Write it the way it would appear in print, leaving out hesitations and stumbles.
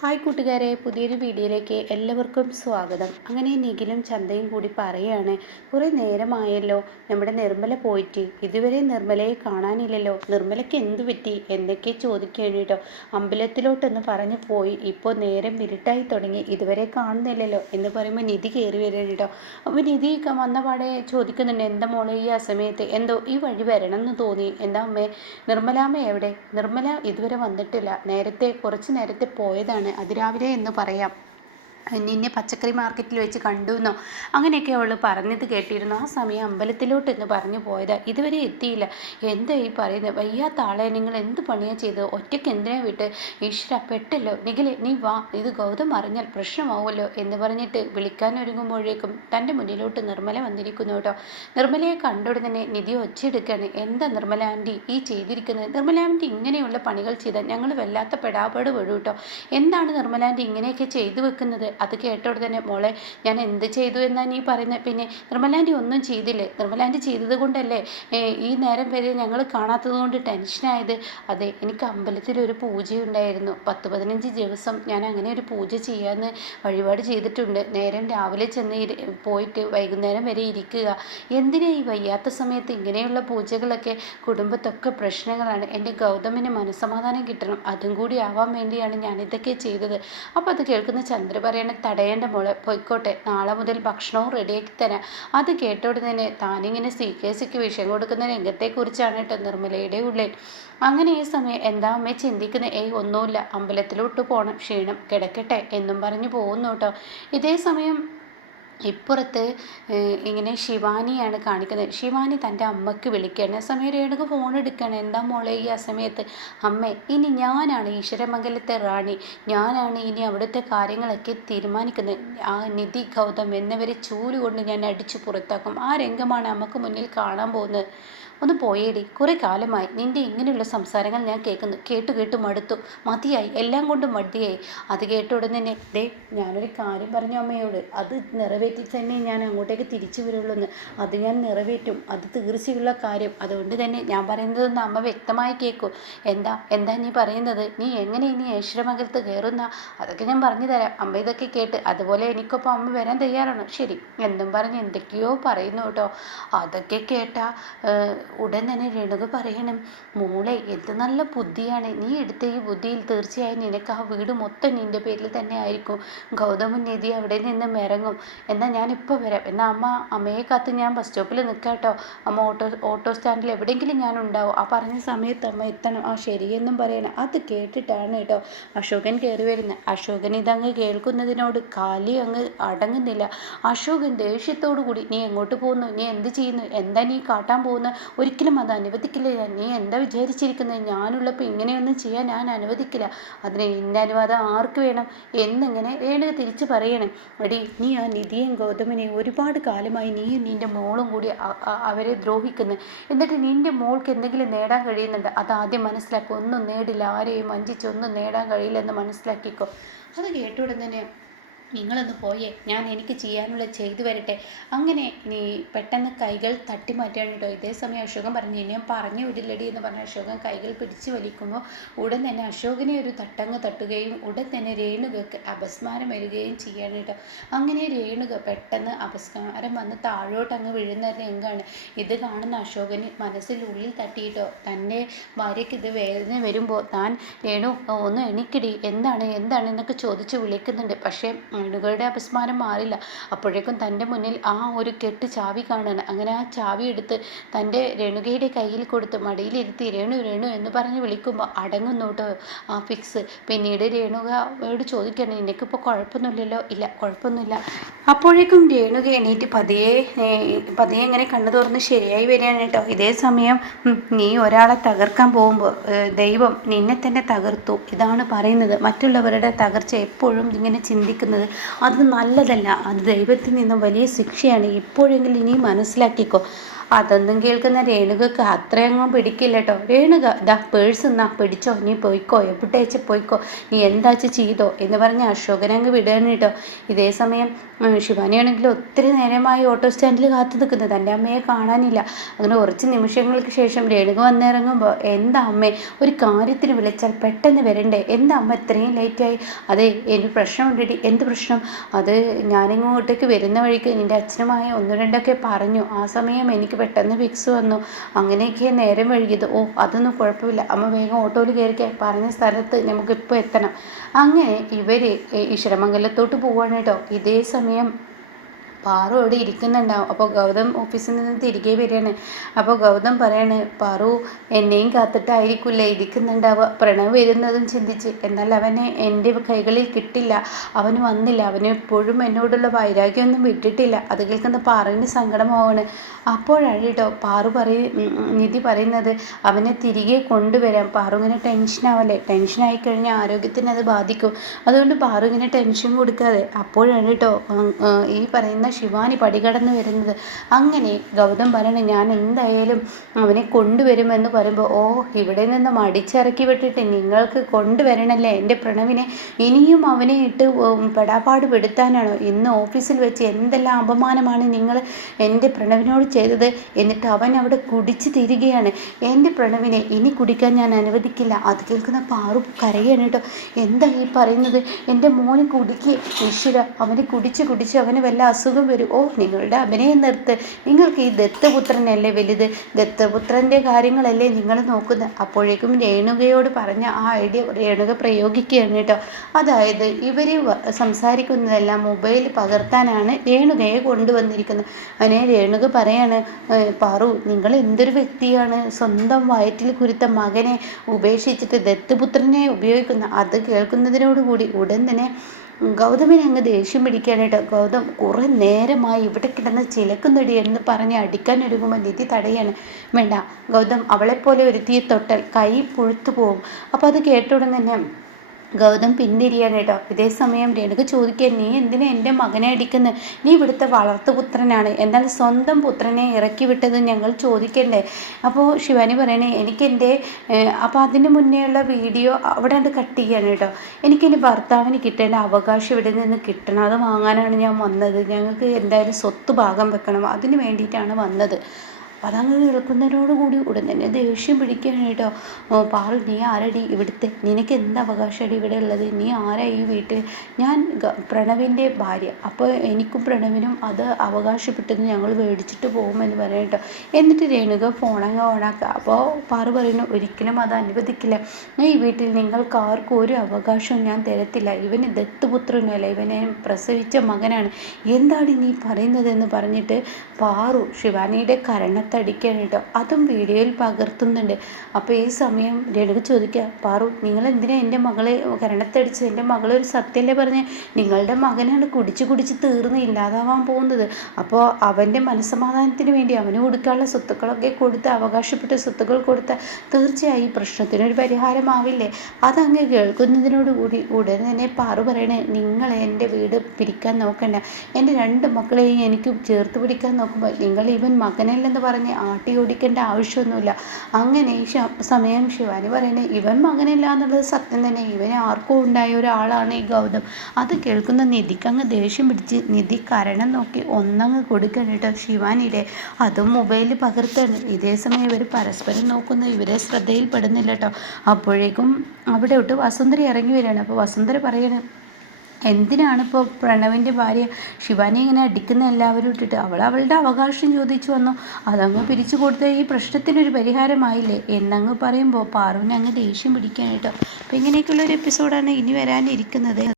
Hi കൂട്ടുകാരെ, പുതിയൊരു വീഡിയോയിലേക്ക് എല്ലാവർക്കും സ്വാഗതം. അങ്ങനെ നിഖിലും ചന്തയും കൂടി പറയുകയാണ്, കുറേ നേരമായല്ലോ നമ്മുടെ നിർമ്മല പോയിട്ട്, ഇതുവരെ നിർമ്മലയെ കാണാനില്ലല്ലോ, നിർമ്മലയ്ക്ക് എന്തു പറ്റി എന്തൊക്കെ ചോദിക്കുകയാണ് കേട്ടോ. അമ്പലത്തിലോട്ടൊന്ന് പറഞ്ഞു പോയി, ഇപ്പോൾ നേരം ഇരുട്ടായി തുടങ്ങി, ഇതുവരെ കാണുന്നില്ലല്ലോ എന്ന് പറയുമ്പോൾ നിധി കയറി വരികയാണ് കേട്ടോ. അപ്പോൾ നിധി വന്ന പാടെ ചോദിക്കുന്നുണ്ട്, എന്താ മോളെ ഈ അസമയത്ത്, എന്തോ ഈ വഴി വരണം എന്ന് തോന്നി, എന്താ അമ്മേ, നിർമ്മലാമ്മ എവിടെ? നിർമ്മല ഇതുവരെ വന്നിട്ടില്ല, കുറച്ച് നേരത്തെ പോയതാണ്, അതിരാവിലെ എന്ന് പറയാം. നിന്നെ പച്ചക്കറി മാർക്കറ്റിൽ വെച്ച് കണ്ടു എന്നോ അങ്ങനെയൊക്കെ അവൾ പറഞ്ഞത് കേട്ടിരുന്നു. ആ സമയം അമ്പലത്തിലോട്ട് എന്ന് പറഞ്ഞു പോയതാ, ഇതുവരെ എത്തിയില്ല. എന്താ ഈ പറയുന്നത്, വയ്യാത്ത ആളെ നിങ്ങൾ എന്ത് പണിയാണ് ചെയ്തത്, ഒറ്റയ്ക്ക് എന്തിനാ വിട്ട്? ഈശ്വര പെട്ടല്ലോ, നിഖിലെ നീ വാ, ഇത് ഗൗതം അറിഞ്ഞാൽ പ്രശ്നമാവുമല്ലോ എന്ന് പറഞ്ഞിട്ട് വിളിക്കാൻ ഒരുങ്ങുമ്പോഴേക്കും തൻ്റെ മുന്നിലോട്ട് നിർമ്മല വന്നിരിക്കുന്നു കേട്ടോ. നിർമ്മലയെ കണ്ടോടെ തന്നെ നിധി ഒച്ചയെടുക്കുകയാണ്, എന്താ നിർമ്മല ആൻറ്റി ഈ ചെയ്തിരിക്കുന്നത്? നിർമ്മല ആൻറ്റി ഇങ്ങനെയുള്ള പണികൾ ചെയ്താൽ ഞങ്ങൾ വല്ലാത്ത പെടാപ്പാട് പെടും കേട്ടോ. എന്താണ് നിർമ്മല ആൻറ്റി ഇങ്ങനെയൊക്കെ ചെയ്തു വെക്കുന്നത്? അത് കേട്ടോടെ തന്നെ, മോളെ ഞാൻ എന്ത് ചെയ്തു എന്നാണ് നീ പറയുന്നത്? പിന്നെ നിർമ്മലാൻറ്റി ഒന്നും ചെയ്തില്ലേ? നിർമ്മലാൻറ്റി ചെയ്തത് കൊണ്ടല്ലേ ഈ നേരം വരെ ഞങ്ങൾ കാണാത്തത് കൊണ്ട് ടെൻഷനായത്? അതെ, എനിക്ക് അമ്പലത്തിലൊരു പൂജയുണ്ടായിരുന്നു, 10-15 ദിവസം ഞാൻ അങ്ങനെ ഒരു പൂജ ചെയ്യാമെന്ന് വഴിപാട് ചെയ്തിട്ടുണ്ട്. നേരം രാവിലെ ചെന്ന് പോയിട്ട് വൈകുന്നേരം വരെ ഇരിക്കുക. എന്തിനാ ഈ വയ്യാത്ത സമയത്ത് ഇങ്ങനെയുള്ള പൂജകളൊക്കെ? കുടുംബത്തൊക്കെ പ്രശ്നങ്ങളാണ്, എൻ്റെ ഗൗതമിന് മനസ്സമാധാനം കിട്ടണം, അതും കൂടി ആവാൻ വേണ്ടിയാണ് ഞാനിതൊക്കെ ചെയ്തത്. അപ്പോൾ അത് കേൾക്കുന്ന ചന്ദ്ര പറയണ, തടയേണ്ട മോളെ, പൊയ്ക്കോട്ടെ, നാളെ മുതൽ ഭക്ഷണവും റെഡിയാക്കി തരാം. അത് കേട്ടോടെ തന്നെ താനിങ്ങനെ CKCക്ക് വിഷം കൊടുക്കുന്ന രംഗത്തെക്കുറിച്ചാണ് കേട്ടോ നിർമ്മലയുടെ ഉള്ളിൽ. അങ്ങനെ ഈ സമയം എന്താ അമ്മ ചിന്തിക്കുന്നത്? ഒന്നുമില്ല, അമ്പലത്തിലോട്ട് പോകണം, ക്ഷീണം, കിടക്കട്ടെ എന്നും പറഞ്ഞു പോകുന്നു കേട്ടോ. ഇതേ സമയം ഇപ്പുറത്ത് ഇങ്ങനെ ശിവാനിയാണ് കാണിക്കുന്നത്. ശിവാനി തൻ്റെ അമ്മയ്ക്ക് വിളിക്കുകയാണ്. ആ സമയം രേണുക ഫോൺ എടുക്കുകയാണ്. എന്താ മോളെ ഈ അസമയത്ത്? അമ്മേ, ഇനി ഞാനാണ് ഈശ്വരമംഗലത്തെ റാണി, ഞാനാണ് ഇനി അവിടുത്തെ കാര്യങ്ങളൊക്കെ തീരുമാനിക്കുന്നത്. ആ നിധി, ഗൗതം എന്നിവരെ ചൂലുകൊണ്ട് ഞാൻ അടിച്ചു പുറത്താക്കും. ആ രംഗമാണ് അമ്മക്ക് മുന്നിൽ കാണാൻ പോകുന്നത്. ഒന്ന് പോയേടി, കുറേ കാലമായി നിൻ്റെ ഇങ്ങനെയുള്ള സംസാരങ്ങൾ ഞാൻ കേട്ടു മടുത്തു, മതിയായി, എല്ലാം കൊണ്ടും മടിയായി. അത് കേട്ട ഉടനെ തന്നെ, ദേ ഞാനൊരു കാര്യം പറഞ്ഞു അമ്മയോട്, അത് നിറവേറ്റി തന്നെ ഞാൻ അങ്ങോട്ടേക്ക് തിരിച്ചു വരുള്ളൂ എന്ന്. അത് ഞാൻ നിറവേറ്റും, അത് തീർച്ചയുള്ള കാര്യം. അതുകൊണ്ട് തന്നെ ഞാൻ പറയുന്നതൊന്ന് അമ്മ വ്യക്തമായി കേൾക്കൂ. എന്താ നീ പറയുന്നത്? നീ എങ്ങനെ ഇനി ഈശ്വരമംഗലത്ത് കയറുന്ന? അതൊക്കെ ഞാൻ പറഞ്ഞു തരാം. അമ്മ ഇതൊക്കെ കേട്ട് അതുപോലെ എനിക്കൊപ്പം അമ്മ വരാൻ തയ്യാറാണ്, ശരി എന്നും പറഞ്ഞ് എന്തൊക്കെയോ പറയുന്നു കേട്ടോ. അതൊക്കെ കേട്ടാ ഉടൻ തന്നെ രേണുക പറയണം, മോളെ എന്ത് നല്ല ബുദ്ധിയാണ് നീ എടുത്ത ഈ ബുദ്ധിയിൽ തീർച്ചയായും നിനക്ക് ആ വീട് മൊത്തം നിൻ്റെ പേരിൽ തന്നെ ആയിരിക്കും. ഗൗതമൻ നിധി അവിടെ നിന്ന് ഇറങ്ങും. എന്നാൽ ഞാനിപ്പോൾ വരാം. എന്നാൽ അമ്മയെ കാത്ത് ഞാൻ ബസ് സ്റ്റോപ്പിൽ നിൽക്കാട്ടോ. അമ്മ ഓട്ടോ സ്റ്റാൻഡിൽ എവിടെയെങ്കിലും ഞാൻ ഉണ്ടാവും. ആ പറഞ്ഞ സമയത്ത് അമ്മ എത്തണം. ആ ശരിയെന്നും പറയണം. അത് കേട്ടിട്ടാണ് കേട്ടോ അശോകൻ കയറി വരുന്നത്. അശോകൻ ഇതങ്ങ് കേൾക്കുന്നതിനോട് കാലി അങ്ങ് അടങ്ങുന്നില്ല. അശോകൻ ദേഷ്യത്തോടു കൂടി, നീ എങ്ങോട്ട് പോകുന്നു? നീ എന്ത് ചെയ്യുന്നു? എന്താ നീ കാട്ടാൻ പോകുന്നത്? ഒരിക്കലും അത് അനുവദിക്കില്ല. നീ എന്താ വിചാരിച്ചിരിക്കുന്നത്? ഞാനുള്ളപ്പോൾ ഇങ്ങനെയൊന്നും ചെയ്യാൻ ഞാൻ അനുവദിക്കില്ല. അതിന് നിന്റെ അനുവാദം ആർക്ക് വേണം എന്നിങ്ങനെ രേണുക തിരിച്ചു പറയണം. എടി, നീ ആ നിധിയും ഗൗതമനെയും ഒരുപാട് കാലമായി നീയും നിൻ്റെ മോളും കൂടി അവരെ ദ്രോഹിക്കുന്നു. എന്നിട്ട് നിൻ്റെ മോൾക്ക് എന്തെങ്കിലും നേടാൻ കഴിയുന്നുണ്ട്, അതാദ്യം മനസ്സിലാക്കുക. ഒന്നും നേടില്ല, ആരെയും വഞ്ചിച്ചൊന്നും നേടാൻ കഴിയില്ലെന്ന് മനസ്സിലാക്കിക്കോ. അത് കേട്ടുടൻ തന്നെ, നിങ്ങളൊന്ന് പോയേ, ഞാൻ എനിക്ക് ചെയ്യാനുള്ള ചെയ്തു വരട്ടെ. അങ്ങനെ നീ പെട്ടെന്ന് കൈകൾ തട്ടി മാറ്റുകയാണ് കേട്ടോ. ഇതേ സമയം അശോകൻ പറഞ്ഞു, ഞാൻ പറഞ്ഞു വിടില്ലടി എന്ന് പറഞ്ഞ അശോകൻ കൈകൾ പിടിച്ചു വലിക്കുമ്പോൾ ഉടൻ തന്നെ അശോകനെ ഒരു തട്ടങ്ങ് തട്ടുകയും ഉടൻ തന്നെ രേണുകക്ക് അപസ്മാരം വരികയും ചെയ്യാണ് കേട്ടോ. അങ്ങനെ രേണുക പെട്ടെന്ന് അപസ്മാരം വന്ന് താഴോട്ടങ്ങ് വീഴുന്ന രംഗമാണ്. ഇത് കാണുന്ന അശോകന് മനസ്സിനുള്ളിൽ തട്ടിയിട്ടോ. തൻ്റെ ഭാര്യയ്ക്ക് ഇത് വേദന വരുമ്പോൾ താൻ രേണു ഒന്ന് എണീക്കടി, എന്താണ് എന്നൊക്കെ ചോദിച്ച് വിളിക്കുന്നുണ്ട്. പക്ഷേ രേണുകയുടെ അപസ്മാരം മാറില്ല. അപ്പോഴേക്കും തൻ്റെ മുന്നിൽ ആ ഒരു കെട്ട് ചാവി കാണുകയാണ്. അങ്ങനെ ആ ചാവി എടുത്ത് തൻ്റെ രേണുകയുടെ കയ്യിൽ കൊടുത്ത് മടിയിലിരുത്തി രേണു എന്ന് പറഞ്ഞ് വിളിക്കുമ്പോൾ അടങ്ങുന്നു കേട്ടോ ആ ഫിക്സ്. പിന്നീട് രേണുകയോട് ചോദിക്കണം, നിനക്കിപ്പോൾ കുഴപ്പമൊന്നുമില്ലല്ലോ? ഇല്ല, കുഴപ്പമൊന്നുമില്ല. അപ്പോഴേക്കും രേണുക എണീറ്റ് പതിയെ ഇങ്ങനെ കണ്ണു തുറന്ന് ശരിയായി വരികയാണ് കേട്ടോ. ഇതേ സമയം നീ ഒരാളെ തകർക്കാൻ പോകുമ്പോൾ ദൈവം നിന്നെ തന്നെ തകർത്തു, ഇതാണ് പറയുന്നത്. മറ്റുള്ളവരുടെ തകർച്ച എപ്പോഴും ഇങ്ങനെ ചിന്തിക്കുന്നത് അത് നല്ലതല്ല, അത് ദൈവത്തിൽ നിന്ന് വലിയ ശിക്ഷയാണ്. ഇപ്പോഴെങ്കിലും ഇനി മനസ്സിലാക്കിക്കോ. അതൊന്നും കേൾക്കുന്ന രേണുകക്ക് അത്രയങ്ങും പിടിക്കില്ല കേട്ടോ. രേണുക ദാ പേഴ്സ് എന്നാ പിടിച്ചോ, നീ പോയിക്കോ, എവിടേച്ച് പോയിക്കോ, നീ എന്താച്ച് ചെയ്തോ എന്ന് പറഞ്ഞ് അശോകനങ്ങ് വിടുകയാണ് കേട്ടോ. ഇതേ സമയം ശിവാനിയാണെങ്കിൽ ഒത്തിരി നേരമായി ഓട്ടോ സ്റ്റാൻഡിൽ കാത്തു നിൽക്കുന്നത്, തൻ്റെ അമ്മയെ കാണാനില്ല. അങ്ങനെ കുറച്ച് നിമിഷങ്ങൾക്ക് ശേഷം രേണുക വന്നിറങ്ങുമ്പോൾ, എന്താ അമ്മേ, ഒരു കാര്യത്തിന് വിളിച്ചാൽ പെട്ടെന്ന് വരണ്ടേ, എന്താ അമ്മ ഇത്രയും ലേറ്റായി? അതെ, എനിക്ക് പ്രശ്നമുണ്ടെടി. എന്ത് പ്രശ്നം? അത് ഞാനിങ്ങോട്ടേക്ക് വരുന്ന വഴിക്ക് നിൻ്റെ അച്ഛനുമായി ഒന്ന് രണ്ടൊക്കെ പറഞ്ഞു, ആ സമയം എനിക്ക് പെട്ടെന്ന് ഫിക്സ് വന്നു, അങ്ങനെയൊക്കെ നേരം വൈകിയത്. ഓ, അതൊന്നും കുഴപ്പമില്ല അമ്മ, വേഗം ഓട്ടോയിൽ കയറിക്കാൻ, പറഞ്ഞ സ്ഥലത്ത് നമുക്കിപ്പോൾ എത്തണം. അങ്ങനെ ഇവർ ഈശ്വരമംഗലത്തോട്ട് പോവാണ് കേട്ടോ. ഇതേ സമയം പാറു അവിടെ ഇരിക്കുന്നുണ്ടാവും. അപ്പോൾ ഗൗതം ഓഫീസിൽ നിന്ന് തിരികെ വരികയാണ്. അപ്പോൾ ഗൗതം പറയാണ്, പാറു എന്നെയും കാത്തിട്ടായിരിക്കില്ലേ ഇരിക്കുന്നുണ്ടാവുക, പ്രണവ് വരുന്നതും ചിന്തിച്ച്. എന്നാൽ അവനെ എൻ്റെ കൈകളിൽ കിട്ടില്ല, അവന് വന്നില്ല, അവന് എപ്പോഴും എന്നോടുള്ള വൈരാഗ്യമൊന്നും വിട്ടിട്ടില്ല. അത് കേൾക്കുന്ന പാറുവിന് സങ്കടമാവാണ്. അപ്പോഴാണ് കേട്ടോ നിധി പറയുന്നത്, അവനെ തിരികെ കൊണ്ടുവരാം. പാറു ഇങ്ങനെ ടെൻഷനാവല്ലേ, ടെൻഷനായി കഴിഞ്ഞാൽ ആരോഗ്യത്തിന് അത് ബാധിക്കും, അതുകൊണ്ട് പാറു ഇങ്ങനെ ടെൻഷൻ കൊടുക്കാതെ. അപ്പോഴാണ് കേട്ടോ ഈ പറയുന്ന ശിവാനി പടികടന്ന് വരുന്നത്. അങ്ങനെ ഗൗതം പറയണേ, ഞാൻ എന്തായാലും അവനെ കൊണ്ടുവരുമെന്ന് പറയുമ്പോൾ, ഓ, ഇവിടെ നിന്ന് മടിച്ചിറക്കി വിട്ടിട്ട് നിങ്ങൾക്ക് കൊണ്ടുവരണല്ലേ എൻ്റെ പ്രണവിനെ, ഇനിയും അവനെ ഇട്ട് പെടാപ്പാട് പെടുത്താനാണോ? ഇന്ന് ഓഫീസിൽ വെച്ച് എന്തെല്ലാം അപമാനമാണ് നിങ്ങൾ എൻ്റെ പ്രണവിനോട് ചെയ്തത്. എന്നിട്ട് അവൻ അവിടെ കുടിച്ച് തിരികെയാണ്. എൻ്റെ പ്രണവിനെ ഇനി കുടിക്കാൻ ഞാൻ അനുവദിക്കില്ല. അത് കേൾക്കുന്ന പാറു കരയാണ് കേട്ടോ. എന്താ ഈ പറയുന്നത്? എൻ്റെ മോന് കുടിക്ക്, ഈശ്വര, അവന് കുടിച്ച് അവന് വല്ല അസുഖം വരും. ഓ, നിങ്ങളുടെ അഭിനയം നിർത്ത്, നിങ്ങൾക്ക് ഈ ദത്തപുത്രനല്ലേ വലുത്, ദത്തപുത്രൻ്റെ കാര്യങ്ങളല്ലേ നിങ്ങൾ നോക്കുന്നത്. അപ്പോഴേക്കും രേണുകയോട് പറഞ്ഞ ആ ഐഡിയ രേണുക പ്രയോഗിക്കുകയാണ് കേട്ടോ. അതായത് ഇവർ സംസാരിക്കുന്നതെല്ലാം മൊബൈൽ പകർത്താനാണ് രേണുകയെ കൊണ്ടുവന്നിരിക്കുന്നത്. അങ്ങനെ രേണുക പറയാണ്, പാറു, നിങ്ങൾ എന്തൊരു വ്യക്തിയാണ്, സ്വന്തം വയറ്റിൽ കുരുത്ത മകനെ ഉപേക്ഷിച്ചിട്ട് ദത്തുപുത്രനെ ഉപയോഗിക്കുന്ന. അത് കേൾക്കുന്നതിനോടുകൂടി ഉടൻ തന്നെ ഗൗതമിനെ അങ്ങ് ദേഷ്യം പിടിക്കാനായിട്ട്. ഗൗതം കുറേ നേരമായി ഇവിടെ കിടന്ന് ചിലക്കുന്നടി എന്ന് പറഞ്ഞ് അടിക്കാൻ ഒരുങ്ങുമ്പോൾ നിധി തടയാണ്. വേണ്ട ഗൗതം, അവളെപ്പോലെ ഒരുത്തിയെ തൊട്ടാൽ കൈ പുഴുത്തു പോവും. അപ്പോൾ അത് കേട്ട ഉടൻ തന്നെ ഗൗതം പിന്തിരിയാണ് കേട്ടോ. ഇതേ സമയം രേണുക ചോദിക്കാൻ, നീ എന്തിനാ എൻ്റെ മകനെ അടിക്കുന്നത്? നീ ഇവിടുത്തെ വളർത്തുപുത്രനാണ്, എന്നാൽ സ്വന്തം പുത്രനെ ഇറക്കി വിട്ടത് ഞങ്ങൾ ചോദിക്കണ്ടേ? അപ്പോൾ ശിവാനി പറയണേ, എനിക്കെൻ്റെ അപ്പോൾ അതിന് മുന്നേയുള്ള വീഡിയോ അവിടെ കട്ട് ചെയ്യാണ് കേട്ടോ. എനിക്കെൻ്റെ ഭർത്താവിന് കിട്ടേണ്ട അവകാശം ഇവിടെ നിന്ന് കിട്ടണം, അത് വാങ്ങാനാണ് ഞാൻ വന്നത്. ഞങ്ങൾക്ക് എന്തായാലും സ്വത്ത് ഭാഗം വെക്കണം, അതിന് വേണ്ടിയിട്ടാണ് വന്നത്. അതങ്ങ് കേൾക്കുന്നതിനോടുകൂടി ഉടൻ തന്നെ ദേഷ്യം പിടിക്കുകയാണ് കേട്ടോ. പാറു, നീ ആരടി ഇവിടുത്തെ, നിനക്ക് എന്ത് അവകാശമടി ഇവിടെ ഉള്ളത്? നീ ആരാ ഈ വീട്ടിൽ? ഞാൻ പ്രണവിൻ്റെ ഭാര്യ, അപ്പോൾ എനിക്കും പ്രണവിനും അത് അവകാശപ്പെട്ടത് ഞങ്ങൾ മേടിച്ചിട്ട് പോകുമെന്ന് പറയാം കേട്ടോ. എന്നിട്ട് രേണുക ഫോണങ്ങ് ഓണാക്കുക. അപ്പോൾ പാറു പറയുന്നു, ഒരിക്കലും അത് അനുവദിക്കില്ല, ഈ വീട്ടിൽ നിങ്ങൾക്ക് ആർക്കും ഒരു അവകാശവും ഞാൻ തരത്തില്ല. ഇവന് ദത്തുപുത്രനല്ല, ഇവനെ പ്രസവിച്ച മകനാണ്. എന്താണ് നീ പറയുന്നതെന്ന് പറഞ്ഞിട്ട് പാറു ശിവാനിയുടെ കരണത്തടിക്കാൻ കേട്ടോ. അതും വീഡിയോയിൽ പകർത്തുന്നുണ്ട്. അപ്പോൾ ഈ സമയം രേണുക ചോദിക്കുക, പാറു, നിങ്ങൾ എന്തിനാ എൻ്റെ മകളെ കരണത്തടിച്ച്? എൻ്റെ മകളൊരു സത്യമല്ലേ പറഞ്ഞ്? നിങ്ങളുടെ മകനാണ് കുടിച്ച് തീർന്ന് ഇല്ലാതാവാൻ പോകുന്നത്. അപ്പോൾ അവൻ്റെ മനസ്സമാധാനത്തിന് വേണ്ടി അവന് കൊടുക്കാനുള്ള സ്വത്തുക്കളൊക്കെ കൊടുത്ത്, അവകാശപ്പെട്ട സ്വത്തുക്കൾ കൊടുത്താൽ തീർച്ചയായും ഈ പ്രശ്നത്തിനൊരു പരിഹാരമാവില്ലേ? അതങ്ങ് കേൾക്കുന്നതിനോടുകൂടി ഉടൻ തന്നെ പാറു പറയണേ, നിങ്ങൾ എൻ്റെ വീട് പിരിക്കാൻ നോക്കണ്ട, എൻ്റെ രണ്ട് മക്കളെയും എനിക്ക് ചേർത്ത് പിടിക്കാൻ നോക്കുമ്പോൾ നിങ്ങൾ ഇവൻ മകനല്ലെന്ന് പറഞ്ഞ് ആട്ടി ഓടിക്കേണ്ട ആവശ്യമൊന്നുമില്ല. അങ്ങനെ ഈ സമയം ശിവാനി പറയണേ, ഇവൻ മകനല്ല എന്നുള്ളത് സത്യം തന്നെ, ഇവന് ആർക്കും ഉണ്ടായ ഒരാളാണ് ഈ ഗൗതം. അത് കേൾക്കുന്ന നിധിക്ക് അങ്ങ് ദേഷ്യം പിടിച്ച് നിധി കരണം നോക്കി ഒന്നങ്ങ് കൊടുക്കണം കേട്ടോ ശിവാനിയുടെ. അതും മൊബൈലിൽ പകർത്താണ്. ഇതേ സമയം ഇവർ പരസ്പരം നോക്കുന്ന ഇവരെ ശ്രദ്ധയിൽപ്പെടുന്നില്ല കേട്ടോ. അപ്പോഴേക്കും അവിടെ തൊട്ട് വസുന്ധര ഇറങ്ങി വരികയാണ്. അപ്പോൾ വസുന്ധര പറയണ, എന്തിനാണ് ഇപ്പോൾ പ്രണവിൻ്റെ ഭാര്യ ശിവാനി ഇങ്ങനെ അടിക്കുന്ന എല്ലാവരും ഇട്ടിട്ട്? അവളുടെ അവകാശം ചോദിച്ചു വന്നു, അതങ്ങ് പിരിച്ചു കൊടുത്ത ഈ പ്രശ്നത്തിനൊരു പരിഹാരമായില്ലേ എന്നങ്ങ് പറയുമ്പോൾ പാറുവിനെ അങ്ങ് ദേഷ്യം പിടിക്കാനായിട്ടോ. അപ്പോൾ ഇങ്ങനെയൊക്കെയുള്ളൊരു എപ്പിസോഡാണ് ഇനി വരാനിരിക്കുന്നത്.